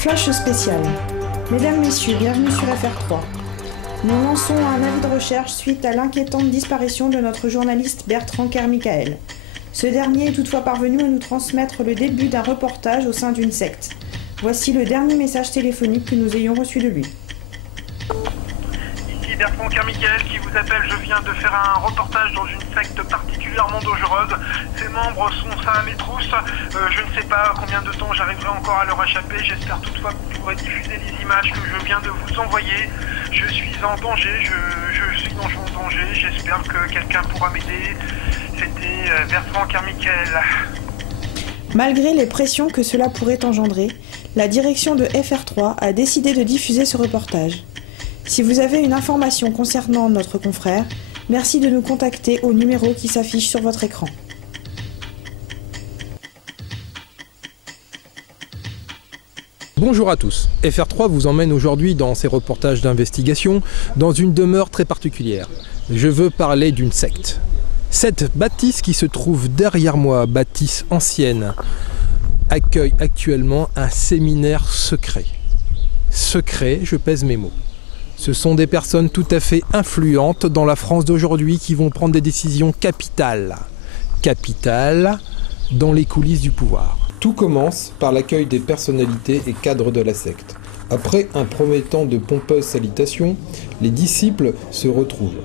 Flash spécial. Mesdames, Messieurs, bienvenue sur FR3. Nous lançons un avis de recherche suite à l'inquiétante disparition de notre journaliste Bertrand Kermichael. Ce dernier est toutefois parvenu à nous transmettre le début d'un reportage au sein d'une secte. Voici le dernier message téléphonique que nous ayons reçu de lui. Ici Bertrand Kermichael qui vous appelle. Je viens de faire un reportage dans une secte particulièrement dangereuse. Ses membres sont ça à mes trousses. Je ne sais pas combien de temps j'arriverai encore à leur échapper. J'espère toutefois que vous pourrez diffuser les images que je viens de vous envoyer. Je suis en danger, je suis en danger. J'espère que quelqu'un pourra m'aider. C'était Bertrand Kermichael. Malgré les pressions que cela pourrait engendrer, la direction de FR3 a décidé de diffuser ce reportage. Si vous avez une information concernant notre confrère, merci de nous contacter au numéro qui s'affiche sur votre écran. Bonjour à tous, FR3 vous emmène aujourd'hui dans ces reportages d'investigation dans une demeure très particulière. Je veux parler d'une secte. Cette bâtisse qui se trouve derrière moi, bâtisse ancienne, accueille actuellement un séminaire secret. Secret, je pèse mes mots. Ce sont des personnes tout à fait influentes dans la France d'aujourd'hui qui vont prendre des décisions capitales. Capitales dans les coulisses du pouvoir. Tout commence par l'accueil des personnalités et cadres de la secte. Après un premier temps de pompeuses salutations, les disciples se retrouvent.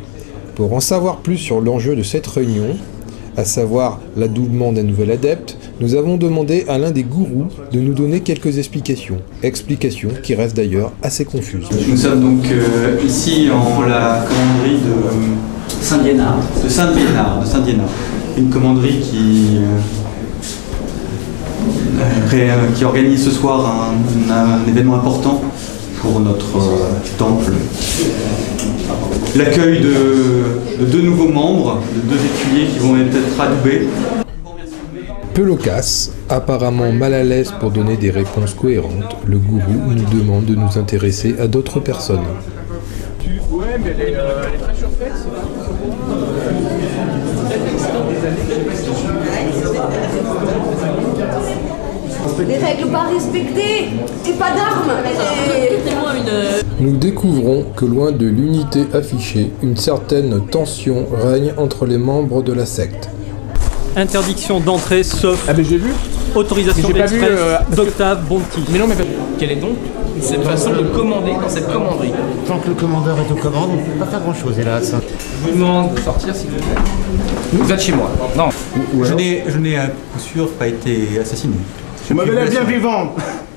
Pour en savoir plus sur l'enjeu de cette réunion, à savoir l'adoubement d'un nouvel adepte, nous avons demandé à l'un des gourous de nous donner quelques explications. Explications qui restent d'ailleurs assez confuses. Nous sommes donc ici en la commanderie de Saint-Liénard. De Saint-Liénard. Une commanderie qui organise ce soir un événement important pour notre temple. L'accueil de deux nouveaux membres, de deux écuyers qui vont être adoubés. Peu loquace, apparemment mal à l'aise pour donner des réponses cohérentes, le gourou nous demande de nous intéresser à d'autres personnes. Ouais, mais elle est très surfaite. Les règles pas respectées et pas d'armes. Nous découvrons que loin de l'unité affichée, une certaine tension règne entre les membres de la secte. Interdiction d'entrée sauf Ah mais j'ai vu. autorisation express d'Octave Bonti. Mais non mais Quelle est donc cette façon de commander dans cette commanderie? Tant que le commandeur est aux commandes, on ne peut pas faire grand-chose, hélas. Je vous demande de sortir s'il vous plaît. Vous êtes chez moi. Non. Je n'ai à coup sûr pas été assassiné. Vous m'avez l'air bien vivant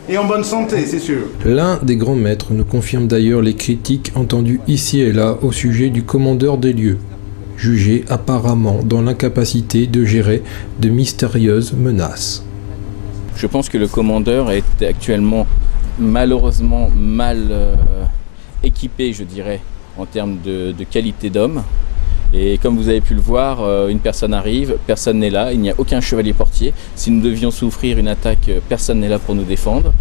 et en bonne santé, c'est sûr. L'un des grands maîtres nous confirme d'ailleurs les critiques entendues ici et là au sujet du commandeur des lieux, jugé apparemment dans l'incapacité de gérer de mystérieuses menaces. Je pense que le commandeur est actuellement malheureusement mal équipé, je dirais, en termes de qualité d'homme. Et comme vous avez pu le voir, une personne arrive, personne n'est là, il n'y a aucun chevalier portier. Si nous devions souffrir une attaque, personne n'est là pour nous défendre.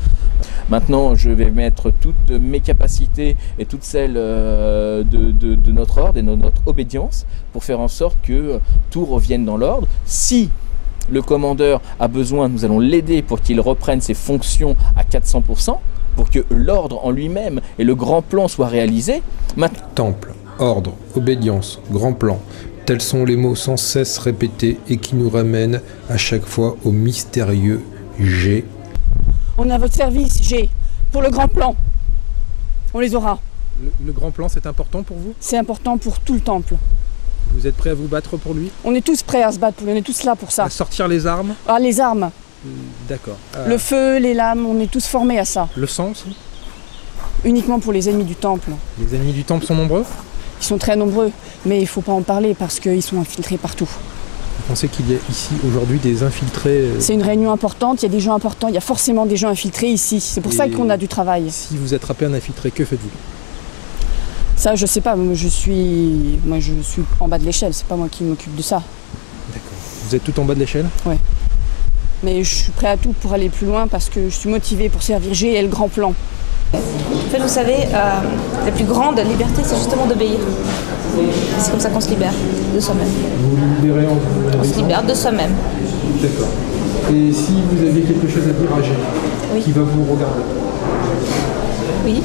Maintenant, je vais mettre toutes mes capacités et toutes celles de notre ordre et de notre obédience pour faire en sorte que tout revienne dans l'ordre. Si le commandeur a besoin, nous allons l'aider pour qu'il reprenne ses fonctions à 400%, pour que l'ordre en lui-même et le grand plan soient réalisés. Temple, ordre, obédience, grand plan, tels sont les mots sans cesse répétés et qui nous ramènent à chaque fois au mystérieux G. On est à votre service, G, pour le grand plan. On les aura. Le grand plan, c'est important pour vous? C'est important pour tout le temple. Vous êtes prêt à vous battre pour lui? On est tous prêts à se battre pour lui, on est tous là pour ça. À sortir les armes? Ah, les armes. D'accord. Le feu, les lames, on est tous formés à ça. Le sang aussi? Uniquement pour les ennemis du temple. Les ennemis du temple sont nombreux? Ils sont très nombreux, mais il ne faut pas en parler parce qu'ils sont infiltrés partout. Vous pensez qu'il y a ici aujourd'hui des infiltrés? C'est une réunion importante, il y a des gens importants, il y a forcément des gens infiltrés ici. C'est pour ça qu'on a du travail. Si vous attrapez un infiltré, que faites-vous? Ça, je sais pas, je suis en bas de l'échelle, c'est pas moi qui m'occupe de ça. D'accord. Vous êtes tout en bas de l'échelle? Ouais. Mais je suis prêt à tout pour aller plus loin parce que je suis motivée pour servir G et le grand plan. En fait, vous savez, la plus grande liberté, c'est justement d'obéir. C'est comme ça qu'on se libère de soi-même. Vous libérez en On se libère de soi-même. D'accord. Et si vous avez quelque chose à dire à G, qui va vous regarder? Oui.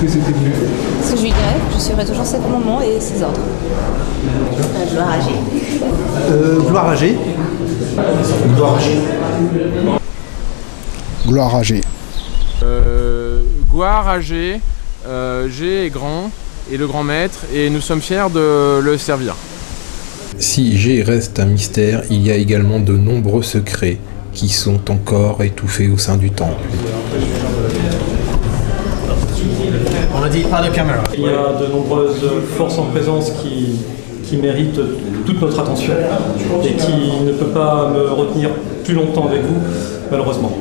Que c'était mieux. Ce que je lui dirais, je suivrai toujours ses commandements et ses ordres. Gloire à G. Gloire à G. Gloire à G. Gloire à G. Gloire à G. G est grand et le grand maître et nous sommes fiers de le servir. Si G reste un mystère, il y a également de nombreux secrets qui sont encore étouffés au sein du temple. On a dit pas de caméra. Il y a de nombreuses forces en présence qui méritent toute notre attention et qui ne peut pas me retenir plus longtemps avec vous, malheureusement.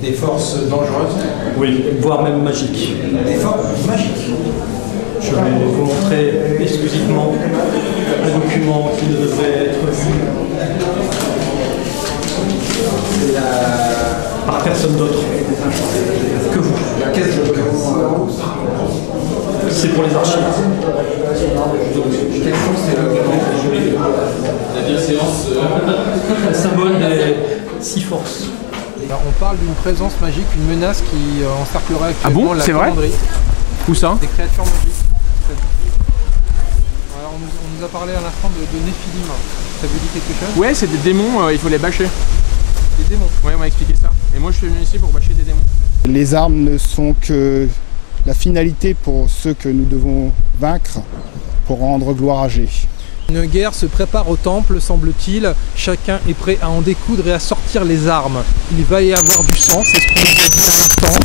Des forces dangereuses. Oui, voire même magiques. Des forces magiques. Je vais vous montrer exclusivement un document qui ne devrait être vu par personne d'autre que vous. La caisse de C'est pour les archives. Quelle chose c'est La bienséance. Le symbole des 6 forces. Alors, on parle d'une présence magique, une menace qui encerclerait actuellement la c'est vrai? commanderie. Où ça? Des créatures magiques. Alors, on nous a parlé à l'instant de Néphilim. Ça vous dit quelque chose? Ouais, c'est des démons, il faut les bâcher. Des démons. Ouais, on m'a expliqué ça. Et moi je suis venu ici pour bâcher des démons. Les armes ne sont que la finalité pour ceux que nous devons vaincre pour rendre gloire à G. Une guerre se prépare au temple, semble-t-il. Chacun est prêt à en découdre et à sortir les armes. Il va y avoir du sang, c'est ce qu'on nous a dit à l'instant.